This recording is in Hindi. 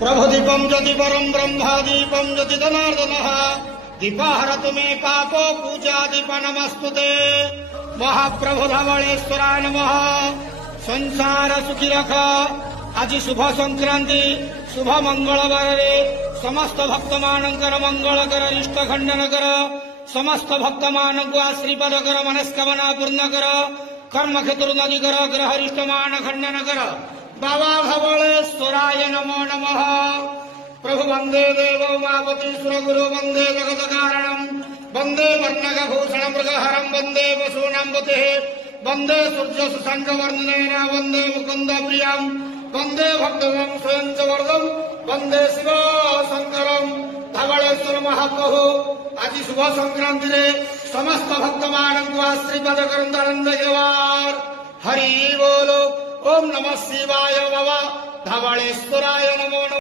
प्रभुदीपं ज्योति परं ब्रह्म दीपं ज्योति जनार्दनः दीपाहरतु मे पापो पूजा दीप नमस्तुते। महाप्रभु धवलेश्वराय नमः। संसार सुखी रख। आज शुभ संक्रांति शुभ मंगलवार समस्त भक्त मानकर मंगल कर इष्ट खंडन कर समस्त भक्त मान को आशीर्वाद कर मनस्कामना पूर्ण कर कर्म क्षेत्र नदी कर ग्रह इष्ट मान खंडन कर। बाबा धवलेश्वराय नमो नमः। प्रभु वंदे देव उमापति सुर गुरु वंदे जगत कारणम वंदे वर्णक भूषण मृगहरम वंदे वसूनां पते वंदे सूर्य सुसंग वर्णनेन वंदे मुकुंद प्रियम वंदे भक्तम स्वयं च वर्धम वंदे शिव शंकरम। धवलेश्वर महाप्रभु आज शुभ संक्रांति रे समस्त भक्त मान को आशीर्वाद करंद हरि बोलो। ओम नमः शिवाय बाबा धवलेश्वराय नमो नमः।